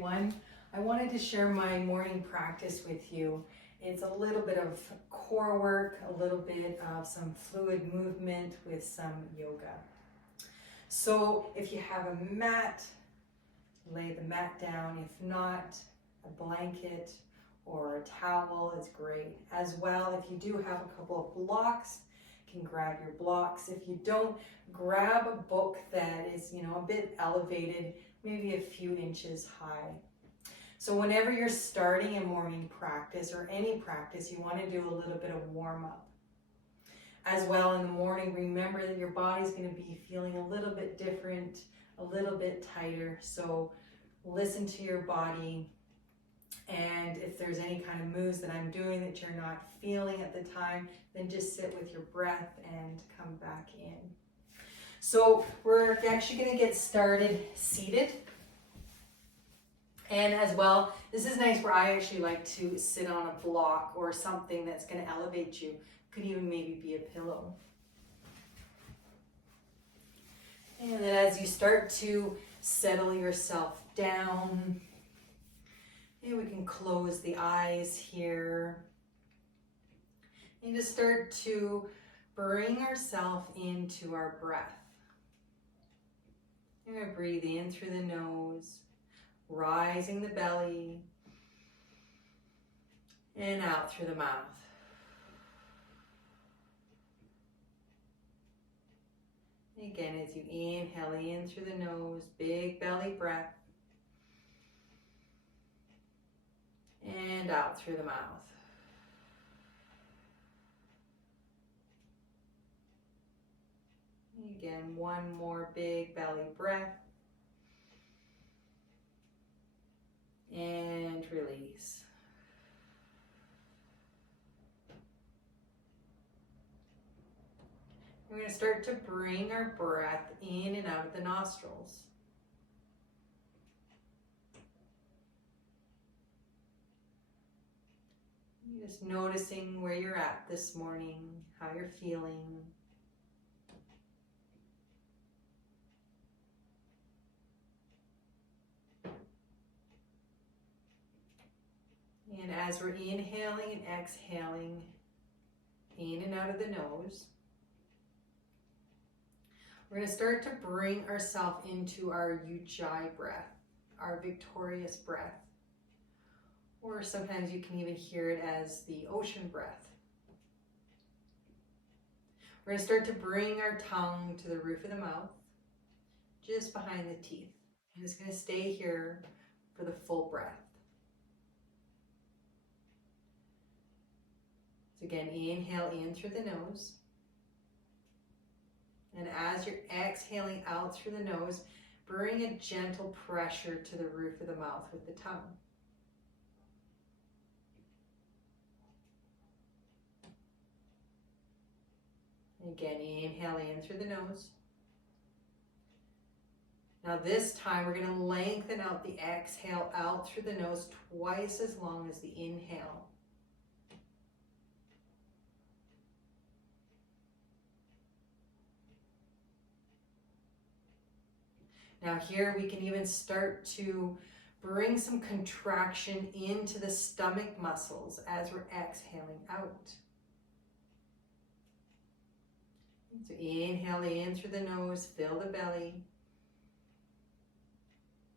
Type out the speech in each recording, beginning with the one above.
everyone. I wanted to share my morning practice with you. It's a little bit of core work, a little bit of some fluid movement with some yoga. So if you have a mat, lay the mat down. If not, a blanket or a towel is great. As well, if you do have a couple of blocks, you can grab your blocks. If you don't, grab a book that is, a bit elevated, maybe a few inches high. So whenever you're starting a morning practice or any practice, you want to do a little bit of warm up. As well, in the morning, remember that your body's going to be feeling a little bit different, a little bit tighter. So listen to your body. And if there's any kind of moves that I'm doing that you're not feeling at the time, then just sit with your breath and come back in. So we're actually going to get started seated. And as well, this is nice where I actually like to sit on a block or something that's going to elevate you. Could even maybe be a pillow. And then as you start to settle yourself down, maybe we can close the eyes here. And just start to bring ourselves into our breath. You're going to breathe in through the nose, rising the belly, and out through the mouth. Again, as you inhale in through the nose, big belly breath, and out through the mouth. Again, one more big belly breath, and release. We're going to start to bring our breath in and out of the nostrils. You're just noticing where you're at this morning, how you're feeling. And as we're inhaling and exhaling in and out of the nose, we're going to start to bring ourselves into our Ujjayi breath, our victorious breath. Or sometimes you can even hear it as the ocean breath. We're going to start to bring our tongue to the roof of the mouth, just behind the teeth. And it's going to stay here for the full breath. So again, inhale in through the nose. And as you're exhaling out through the nose, bring a gentle pressure to the roof of the mouth with the tongue. And again, inhale in through the nose. Now this time we're going to lengthen out the exhale out through the nose twice as long as the inhale. Now here we can even start to bring some contraction into the stomach muscles as we're exhaling out. So inhale in through the nose, fill the belly.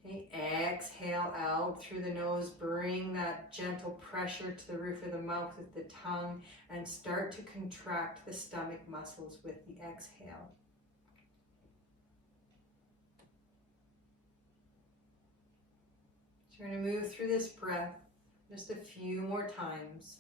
Okay, exhale out through the nose, bring that gentle pressure to the roof of the mouth with the tongue and start to contract the stomach muscles with the exhale. So we're going to move through this breath just a few more times.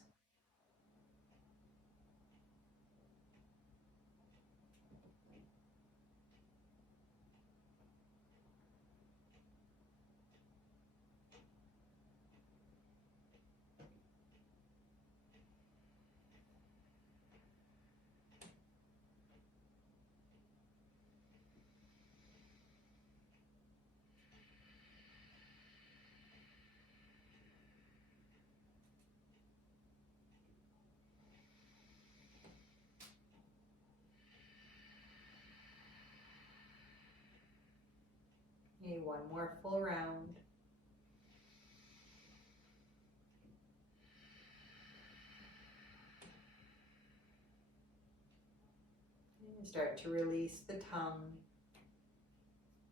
Okay, one more full round. And start to release the tongue.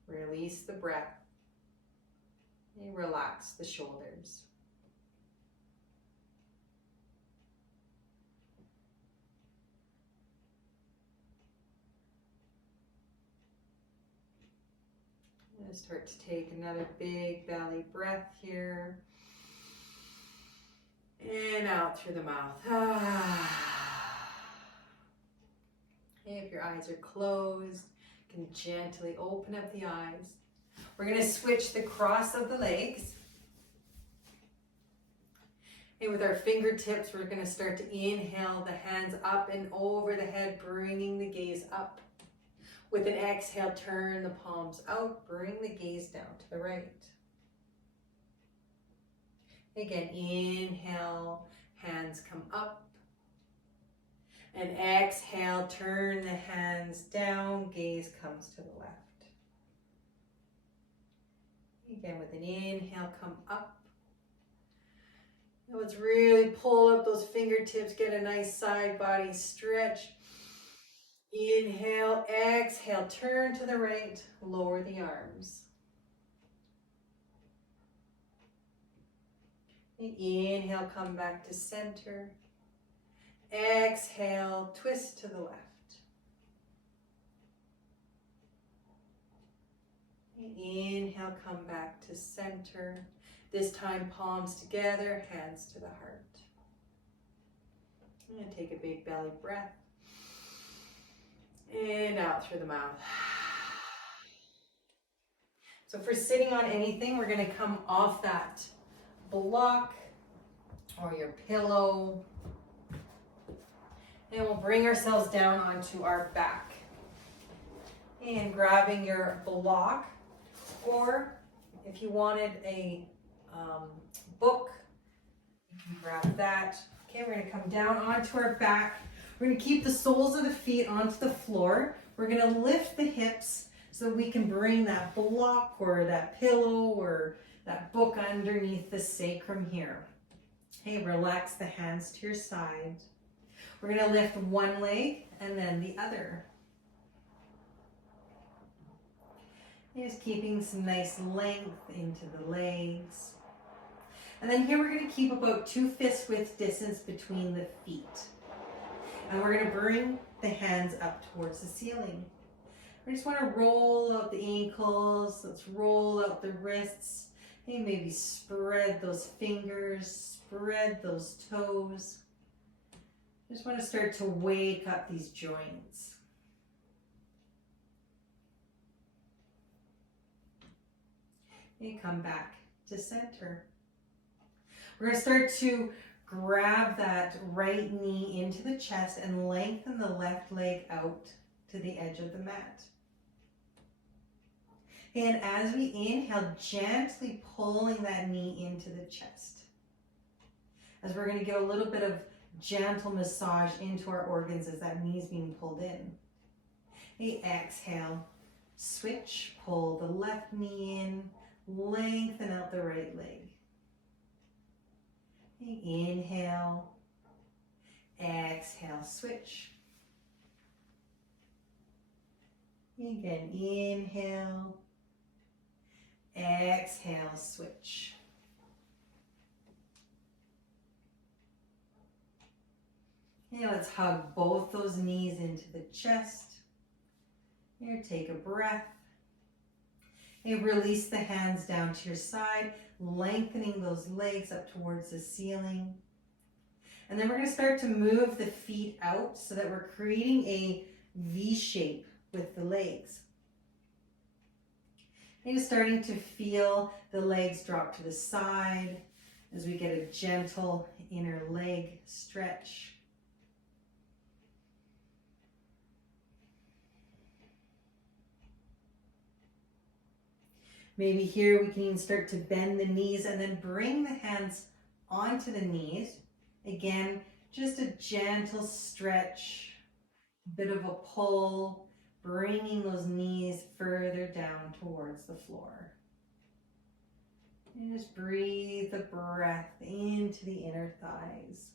Release the breath. And relax the shoulders. And start to take another big belly breath here. And out through the mouth. If your eyes are closed, you can gently open up the eyes. We're going to switch the cross of the legs. And with our fingertips, we're going to start to inhale the hands up and over the head, bringing the gaze up. With an exhale, turn the palms out, bring the gaze down to the right. Again, inhale, hands come up. And exhale, turn the hands down, gaze comes to the left. Again, with an inhale, come up. Now let's really pull up those fingertips, get a nice side body stretch. Inhale, exhale, turn to the right, lower the arms. And inhale, come back to center. Exhale, twist to the left. And inhale, come back to center. This time, palms together, hands to the heart. I'm going to take a big belly breath. And out through the mouth. So for sitting on anything, we're going to come off that block or your pillow. And we'll bring ourselves down onto our back. And grabbing your block, or if you wanted a book, you can grab that. Okay, we're going to come down onto our back. We're going to keep the soles of the feet onto the floor. We're going to lift the hips so we can bring that block or that pillow or that book underneath the sacrum here. Okay, relax the hands to your side. We're going to lift one leg and then the other. Just keeping some nice length into the legs. And then here we're going to keep about 2 fist width distance between the feet. And we're going to bring the hands up towards the ceiling. We just want to roll out the ankles. Let's roll out the wrists. And maybe spread those fingers, spread those toes. Just want to start to wake up these joints. And come back to center. We're going to start to grab that right knee into the chest and lengthen the left leg out to the edge of the mat. And as we inhale, gently pulling that knee into the chest. As we're going to get a little bit of gentle massage into our organs as that knee is being pulled in. Okay, exhale, switch, pull the left knee in, lengthen out the right leg. Okay, inhale, exhale, switch. Again, inhale, exhale, switch. Okay, let's hug both those knees into the chest. Here, take a breath. And release the hands down to your side, lengthening those legs up towards the ceiling. And then we're going to start to move the feet out so that we're creating a V shape with the legs. And you're starting to feel the legs drop to the side as we get a gentle inner leg stretch. Maybe here we can even start to bend the knees and then bring the hands onto the knees. Again, just a gentle stretch, a bit of a pull, bringing those knees further down towards the floor. And just breathe the breath into the inner thighs.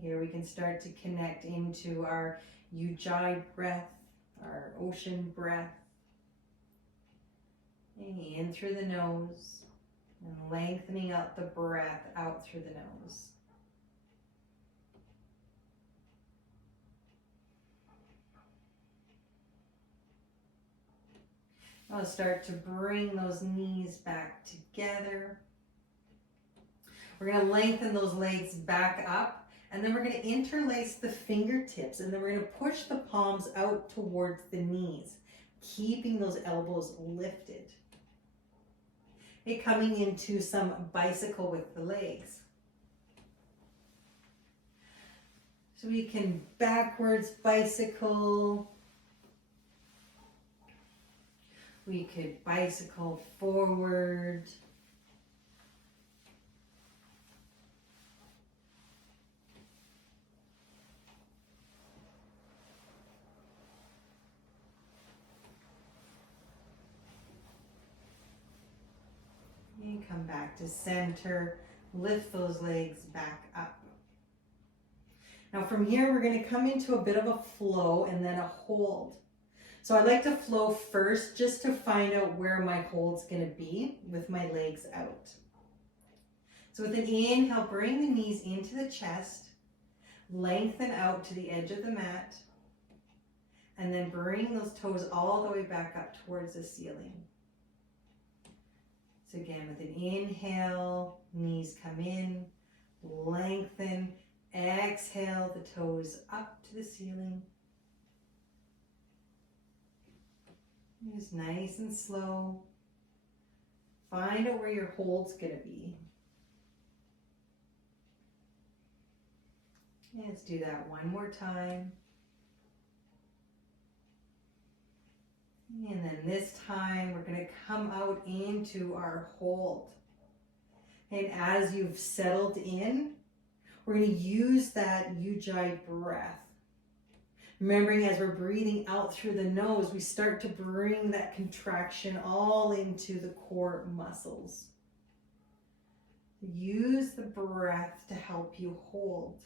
Here we can start to connect into our ujjayi breath, our ocean breath. In through the nose and lengthening out the breath out through the nose. I'll start to bring those knees back together. We're going to lengthen those legs back up, and then we're going to interlace the fingertips, and then we're going to push the palms out towards the knees, keeping those elbows lifted. Okay, coming into some bicycle with the legs. So we can backwards bicycle. We could bicycle forward. And come back to center. Lift those legs back up. Now from here, we're going to come into a bit of a flow and then a hold. So I like to flow first just to find out where my hold's going to be with my legs out. So with an inhale, bring the knees into the chest, lengthen out to the edge of the mat, and then bring those toes all the way back up towards the ceiling. So again, with an inhale, knees come in, lengthen, exhale, the toes up to the ceiling. Just nice and slow. Find out where your hold's going to be. And let's do that one more time. And then this time we're going to come out into our hold. And as you've settled in, we're going to use that ujjayi breath. Remembering as we're breathing out through the nose, we start to bring that contraction all into the core muscles. Use the breath to help you hold.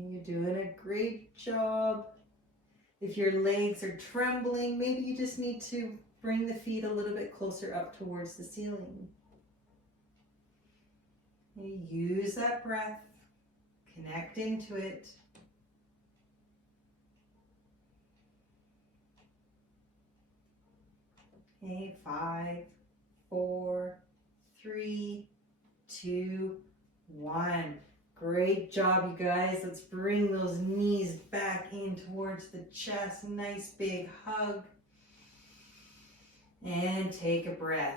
You're doing a great job. If your legs are trembling, maybe you just need to bring the feet a little bit closer up towards the ceiling. You use that breath, connecting to it. Okay, 5, 4, 3, 2, 1. Great job, you guys. Let's bring those knees back in towards the chest. Nice big hug. And take a breath.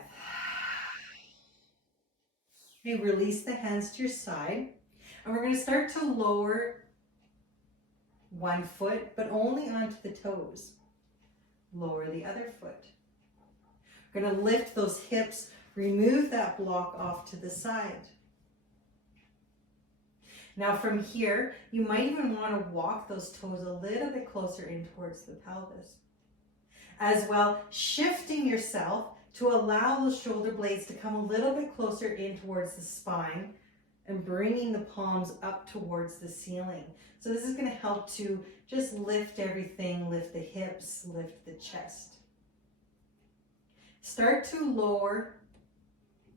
Okay, release the hands to your side. And we're going to start to lower one foot, but only onto the toes. Lower the other foot. We're going to lift those hips, remove that block off to the side. Now from here, you might even want to walk those toes a little bit closer in towards the pelvis. As well, shifting yourself to allow those shoulder blades to come a little bit closer in towards the spine and bringing the palms up towards the ceiling. So this is going to help to just lift everything, lift the hips, lift the chest. Start to lower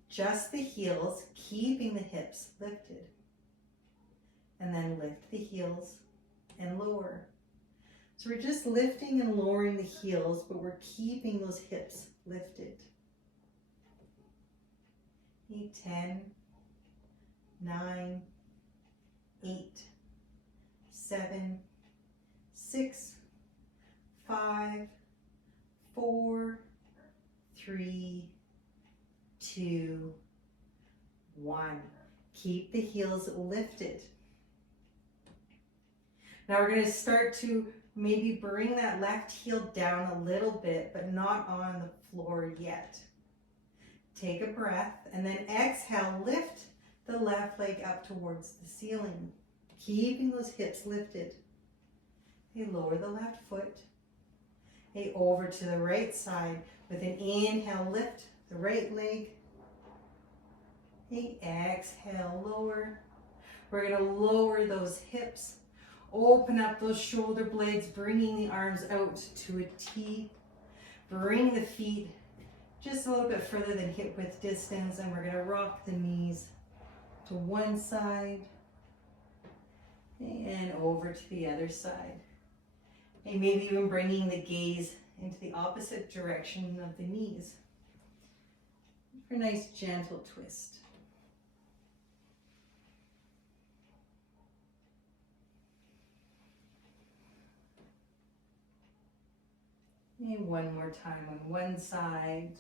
just the heels, keeping the hips lifted. And then lift the heels and lower. So we're just lifting and lowering the heels, but we're keeping those hips lifted. 10, 9, 8, 7, 6, 5, 4, 3, 2, 1. Keep the heels lifted. Now we're going to start to maybe bring that left heel down a little bit, but not on the floor yet. Take a breath and then exhale, lift the left leg up towards the ceiling, keeping those hips lifted. Okay, lower the left foot. Okay, over to the right side. With an inhale, lift the right leg. Okay, exhale, lower. We're going to lower those hips. Open up those shoulder blades, bringing the arms out to a T. Bring the feet just a little bit further than hip width distance, and we're going to rock the knees to one side and over to the other side. And maybe even bringing the gaze into the opposite direction of the knees for a nice gentle twist. And one more time on one side.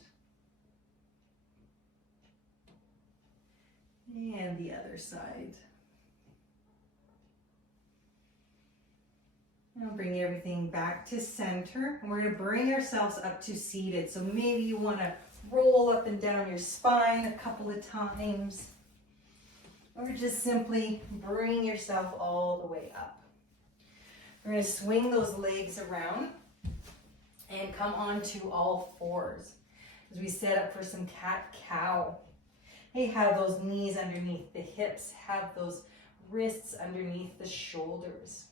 And the other side. Now bring everything back to center. And we're going to bring ourselves up to seated. So maybe you want to roll up and down your spine a couple of times. Or just simply bring yourself all the way up. We're going to swing those legs around and come onto all fours as we set up for some cat-cow. Hey, have those knees underneath the hips, have those wrists underneath the shoulders.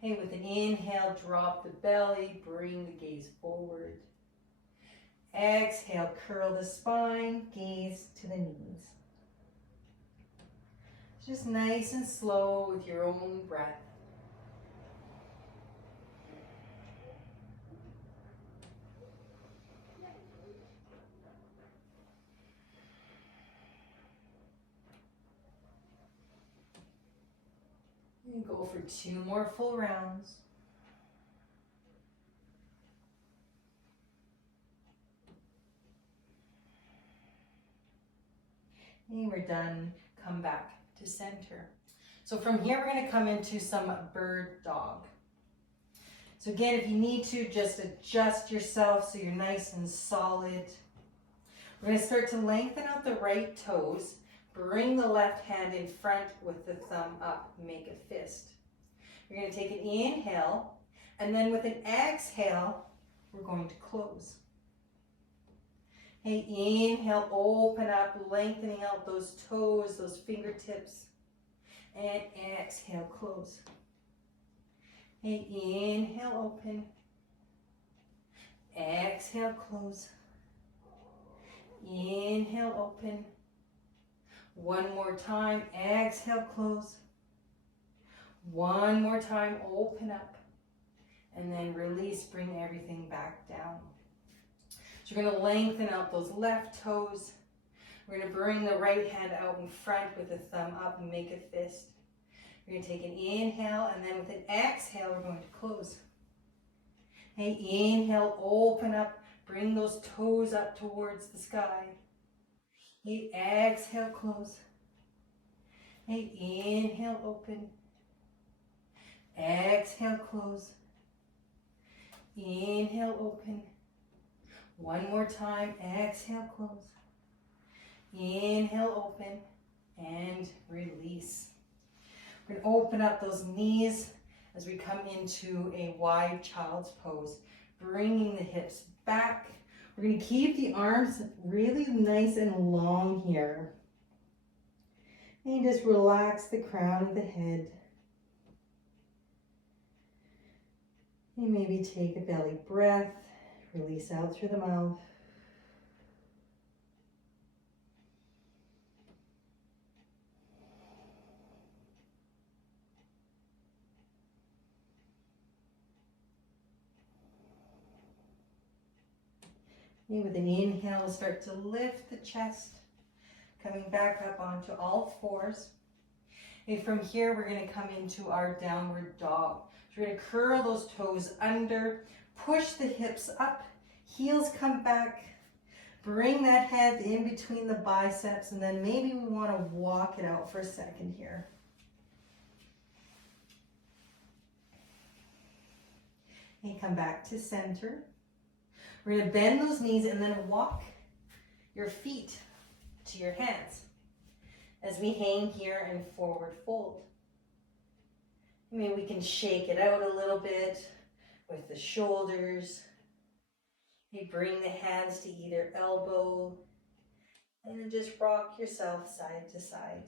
Hey, with an inhale, drop the belly, bring the gaze forward. Exhale, curl the spine, gaze to the knees. Just nice and slow with your own breath. And go for 2 more full rounds. And we're done. Come back to center. So from here, we're going to come into some bird dog. So again, if you need to, just adjust yourself so you're nice and solid. We're going to start to lengthen out the right toes. Bring the left hand in front with the thumb up. Make a fist. You're going to take an inhale, and then with an exhale, we're going to close. Hey, inhale, open up, lengthening out those toes, those fingertips. And exhale, close. Hey, inhale, open. Exhale, close. Inhale, open. One more time, exhale, close. One more time, open up. And then release, bring everything back down. So you're going to lengthen out those left toes. We're going to bring the right hand out in front with the thumb up and make a fist. You're going to take an inhale, and then with an exhale, we're going to close. Hey, inhale, open up, bring those toes up towards the sky. Hey, exhale, close. Hey, inhale, open. Exhale, close. Inhale, open. One more time, exhale, close. Inhale, open, and release. We're going to open up those knees as we come into a wide child's pose, bringing the hips back. We're going to keep the arms really nice and long here. And just relax the crown of the head. And maybe take a belly breath, release out through the mouth. And with an inhale, we'll start to lift the chest, coming back up onto all fours. And from here, we're going to come into our downward dog. So we're going to curl those toes under, push the hips up, heels come back, bring that head in between the biceps, and then maybe we want to walk it out for a second here. And come back to center. We're going to bend those knees and then walk your feet to your hands as we hang here and forward fold. Maybe we can shake it out a little bit with the shoulders. You bring the hands to either elbow and then just rock yourself side to side.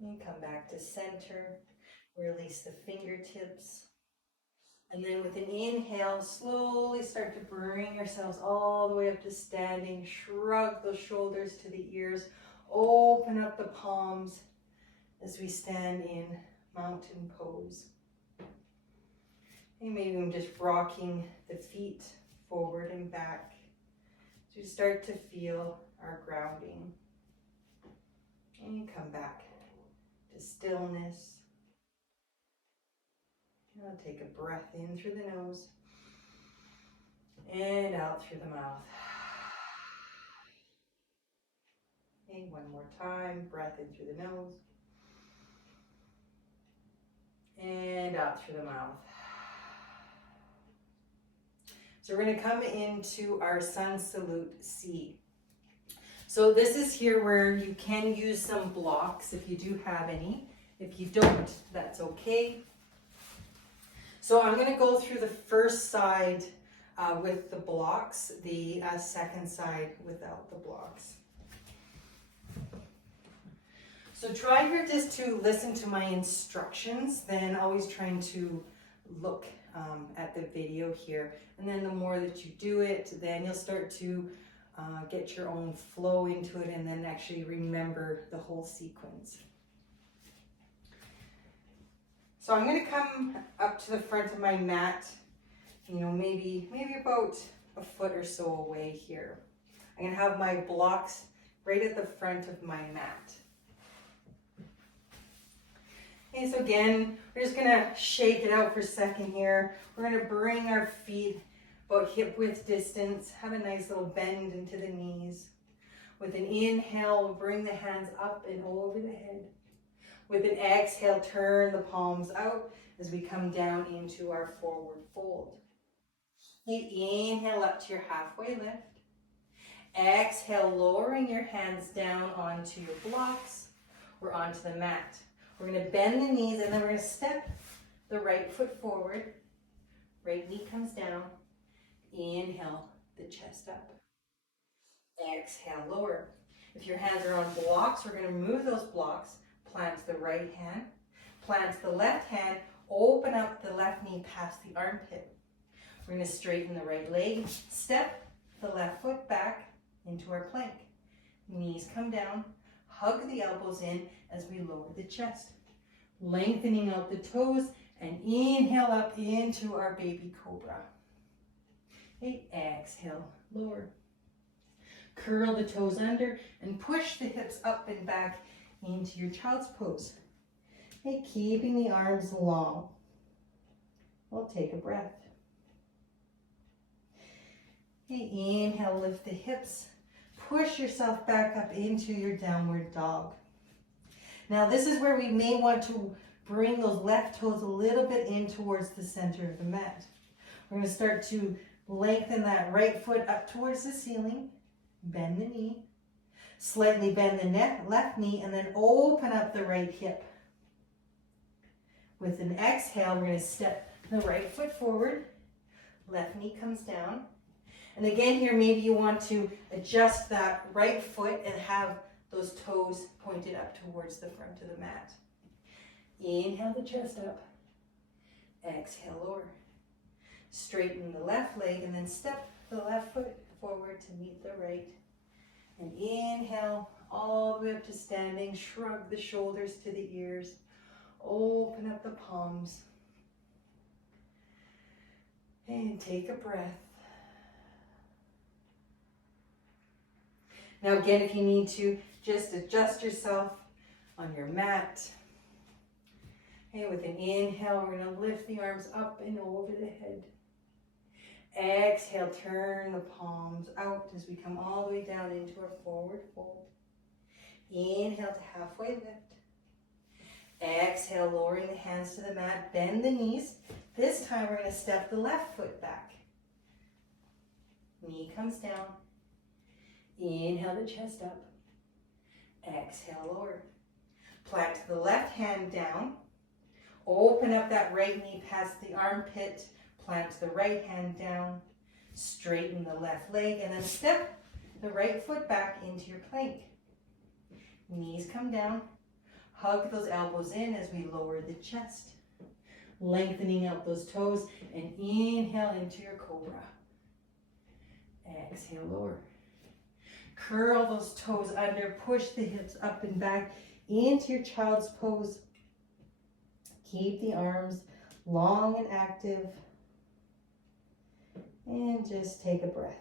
And come back to center. Release the fingertips. And then with an inhale, slowly start to bring yourselves all the way up to standing. Shrug those shoulders to the ears. Open up the palms as we stand in mountain pose. And maybe I'm just rocking the feet forward and back to start to feel our grounding. And you come back to stillness. Now take a breath in through the nose and out through the mouth. Okay, one more time. Breath in through the nose and out through the mouth. So we're going to come into our Sun Saute C. So this is here where you can use some blocks if you do have any. If you don't, that's okay. So I'm going to go through the first side with the blocks, the second side without the blocks. So try here just to listen to my instructions, then always trying to look at the video here. And then the more that you do it, then you'll start to get your own flow into it and then actually remember the whole sequence. So I'm going to come up to the front of my mat, maybe about a foot or so away here. I'm going to have my blocks right at the front of my mat. Okay, so again, we're just going to shake it out for a second here. We're going to bring our feet about hip width distance, have a nice little bend into the knees. With an inhale, we'll bring the hands up and over the head. With an exhale, turn the palms out as we come down into our forward fold. You inhale up to your halfway lift. Exhale, lowering your hands down onto your blocks or onto the mat. We're going to bend the knees and then we're going to step the right foot forward. Right knee comes down. Inhale, the chest up. Exhale, lower. If your hands are on blocks, we're going to move those blocks. Plant the right hand, plant the left hand, open up the left knee past the armpit. We're going to straighten the right leg, step the left foot back into our plank. Knees come down, hug the elbows in as we lower the chest. Lengthening out the toes and inhale up into our baby cobra. Okay, exhale, lower. Curl the toes under and push the hips up and back into your child's pose. Okay, keeping the arms long. We'll take a breath. Okay, inhale, lift the hips. Push yourself back up into your downward dog. Now this is where we may want to bring those left toes a little bit in towards the center of the mat. We're going to start to lengthen that right foot up towards the ceiling. Bend the knee. Slightly bend the left knee and then open up the right hip. With an exhale, we're going to step the right foot forward. Left knee comes down. And again here, maybe you want to adjust that right foot and have those toes pointed up towards the front of the mat. Inhale the chest up. Exhale, lower. Straighten the left leg and then step the left foot forward to meet the right. And inhale all the way up to standing. Shrug the shoulders to the ears. Open up the palms. And take a breath. Now again, if you need to, just adjust yourself on your mat. Okay, with an inhale, we're going to lift the arms up and over the head. Exhale, turn the palms out as we come all the way down into our forward fold. Inhale to halfway lift. Exhale, lowering the hands to the mat. Bend the knees. This time we're going to step the left foot back. Knee comes down. Inhale the chest up. Exhale, lower. Plant the left hand down. Open up that right knee past the armpit. Plant the right hand down. Straighten the left leg and then step the right foot back into your plank. Knees come down. Hug those elbows in as we lower the chest. Lengthening out those toes and inhale into your cobra. Exhale, lower. Curl those toes under, push the hips up and back into your child's pose. Keep the arms long and active. And just take a breath.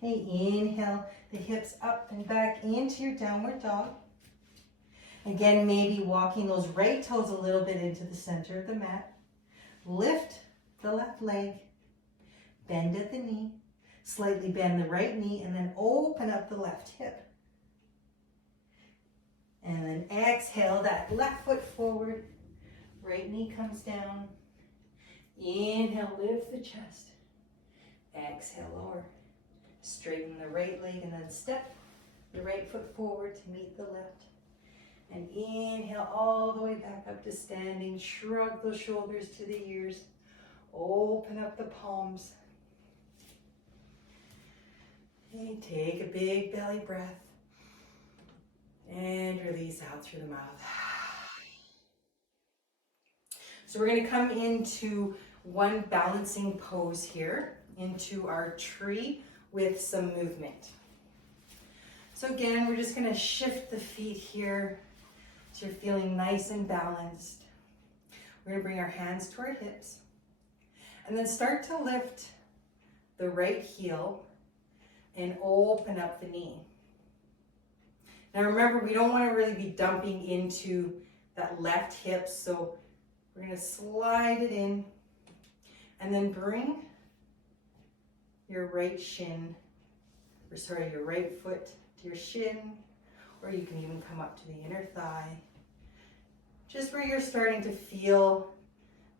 Hey, inhale the hips up and back into your downward dog. Again, maybe walking those right toes a little bit into the center of the mat. Lift the left leg, bend at the knee, slightly bend the right knee, and then open up the left hip. And then exhale that left foot forward, right knee comes down. Inhale, lift the chest. Exhale, lower. Straighten the right leg and then step the right foot forward to meet the left. And inhale all the way back up to standing. Shrug those shoulders to the ears. Open up the palms. And take a big belly breath. And release out through the mouth. So we're going to come into one balancing pose here, into our tree with some movement. So again, we're just going to shift the feet here so you're feeling nice and balanced. We're going to bring our hands to our hips and then start to lift the right heel and open up the knee. Now remember, we don't want to really be dumping into that left hip, so we're going to slide it in and then bring your right shin, your right foot to your shin, or you can even come up to the inner thigh. Just where you're starting to feel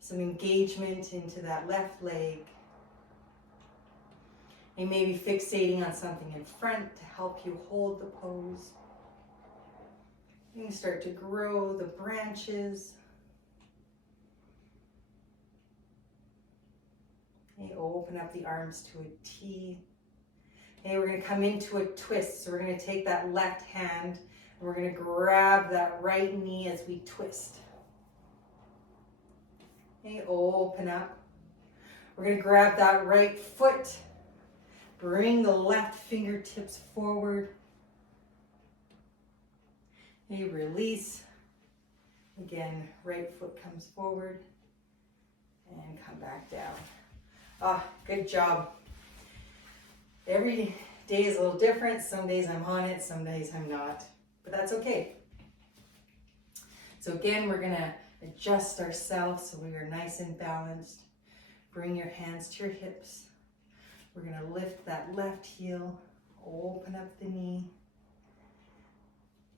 some engagement into that left leg. You may be fixating on something in front to help you hold the pose. You can start to grow the branches. Okay, open up the arms to a T. Okay, we're going to come into a twist. So we're going to take that left hand and we're going to grab that right knee as we twist. Okay, open up. We're going to grab that right foot. Bring the left fingertips forward. Okay, release. Again, right foot comes forward and come back down. Ah, good job. Every day is a little different. Some days I'm on it, some days I'm not, but that's okay. So again, we're gonna adjust ourselves so we are nice and balanced. Bring your hands to your hips. We're gonna lift that left heel, open up the knee.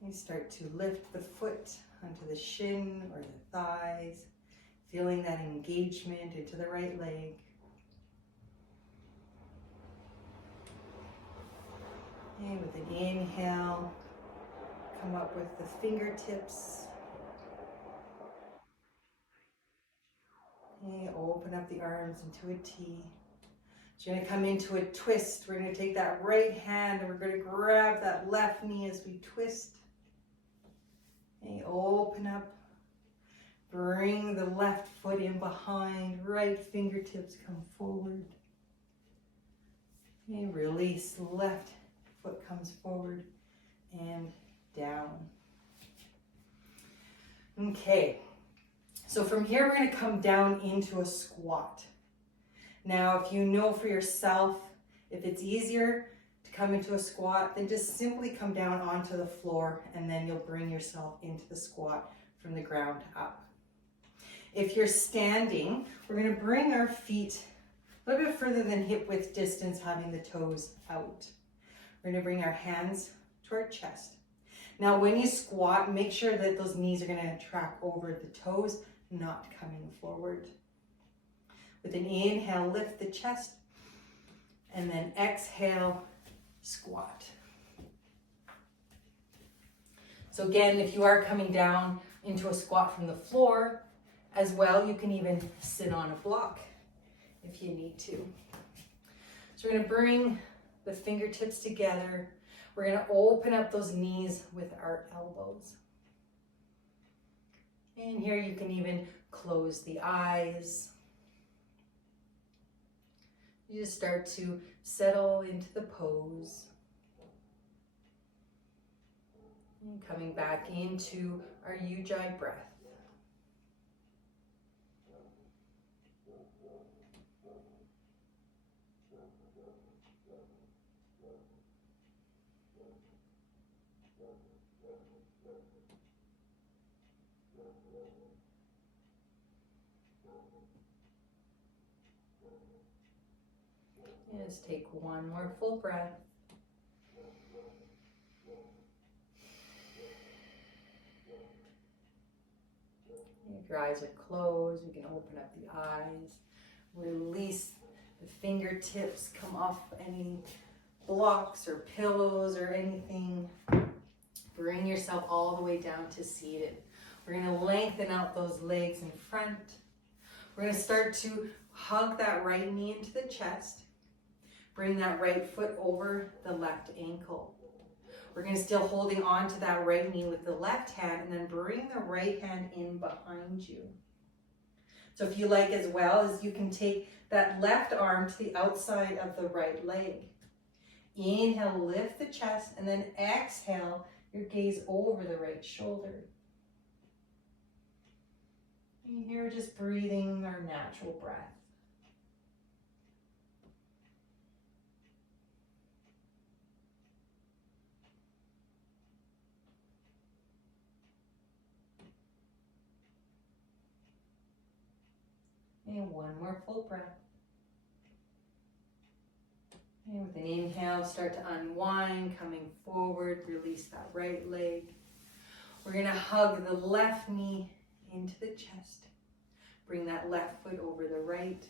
You start to lift the foot onto the shin or the thighs, feeling that engagement into the right leg. And with an inhale, come up with the fingertips. And open up the arms into a T. So you're going to come into a twist. We're going to take that right hand and we're going to grab that left knee as we twist. And open up. Bring the left foot in behind. Right fingertips come forward. And release. Left foot comes forward and down. Okay. So from here, we're going to come down into a squat. Now, if you know for yourself, if it's easier to come into a squat, then just simply come down onto the floor and then you'll bring yourself into the squat from the ground up. If you're standing, we're going to bring our feet a little bit further than hip width distance, having the toes out. We're going to bring our hands to our chest. Now, when you squat, make sure that those knees are going to track over the toes, not coming forward. With an inhale, lift the chest. And then exhale, squat. So again, if you are coming down into a squat from the floor as well, you can even sit on a block if you need to. So we're going to bring the fingertips together. We're going to open up those knees with our elbows. And here you can even close the eyes. You just start to settle into the pose. And coming back into our Ujjayi breath. Just take one more full breath. If your eyes are closed, you can open up the eyes. Release the fingertips, come off any blocks or pillows or anything. Bring yourself all the way down to seated. We're going to lengthen out those legs in front. We're going to start to hug that right knee into the chest. Bring that right foot over the left ankle. We're going to still holding on to that right knee with the left hand, and then bring the right hand in behind you. So if you like as well, as you can take that left arm to the outside of the right leg. Inhale, lift the chest, and then exhale, your gaze over the right shoulder. And here, just breathing our natural breath. And one more full breath. And with an inhale, start to unwind, coming forward, release that right leg. We're going to hug the left knee into the chest. Bring that left foot over the right.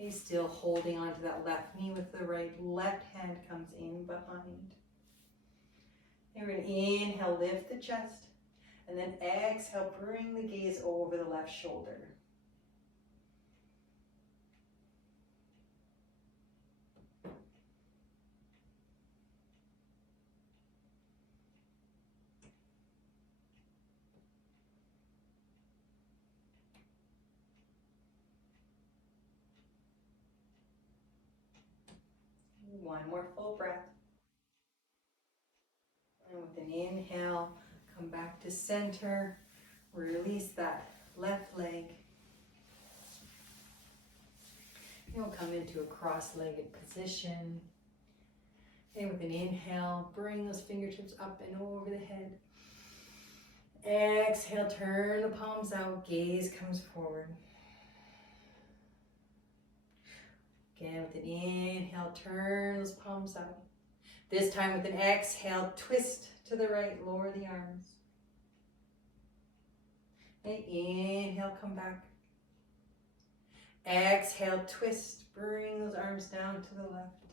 Okay, still holding onto that left knee with the right. Left hand comes in behind. And we're going to inhale, lift the chest. And then exhale, bring the gaze over the left shoulder. One more full breath. And with an inhale, come back to center. Release that left leg. You'll come into a cross-legged position. And with an inhale, bring those fingertips up and over the head. Exhale, turn the palms out, gaze comes forward. Again, with an inhale, turn those palms out. This time with an exhale, twist to the right, lower the arms. And inhale, come back. Exhale, twist, bring those arms down to the left.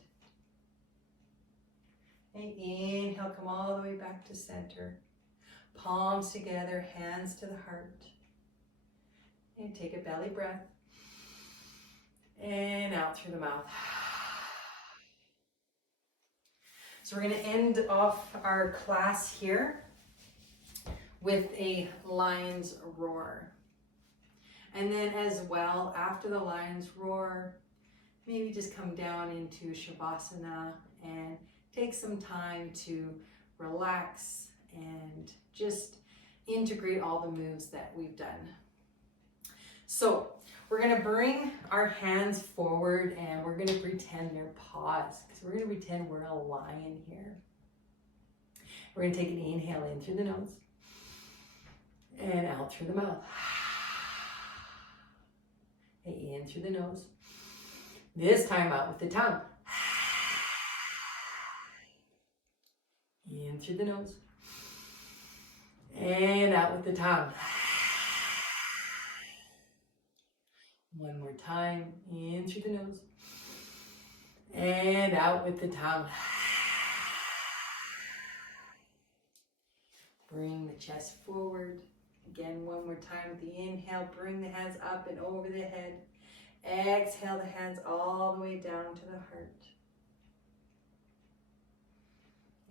And inhale, come all the way back to center. Palms together, hands to the heart. And take a belly breath. And out through the mouth. So we're going to end off our class here with a lion's roar. And then as well, after the lion's roar, maybe just come down into Shavasana and take some time to relax and just integrate all the moves that we've done. So we're going to bring our hands forward and we're going to pretend they're paws, because we're going to pretend we're a lion here. We're going to take an inhale in through the nose and out through the mouth. In through the nose. This time out with the tongue. In through the nose. And out with the tongue. One more time, in through the nose and out with the tongue. Bring the chest forward. Again, one more time with the inhale, bring the hands up and over the head. Exhale the hands all the way down to the heart.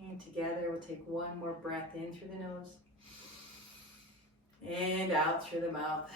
And together we'll take one more breath in through the nose and out through the mouth.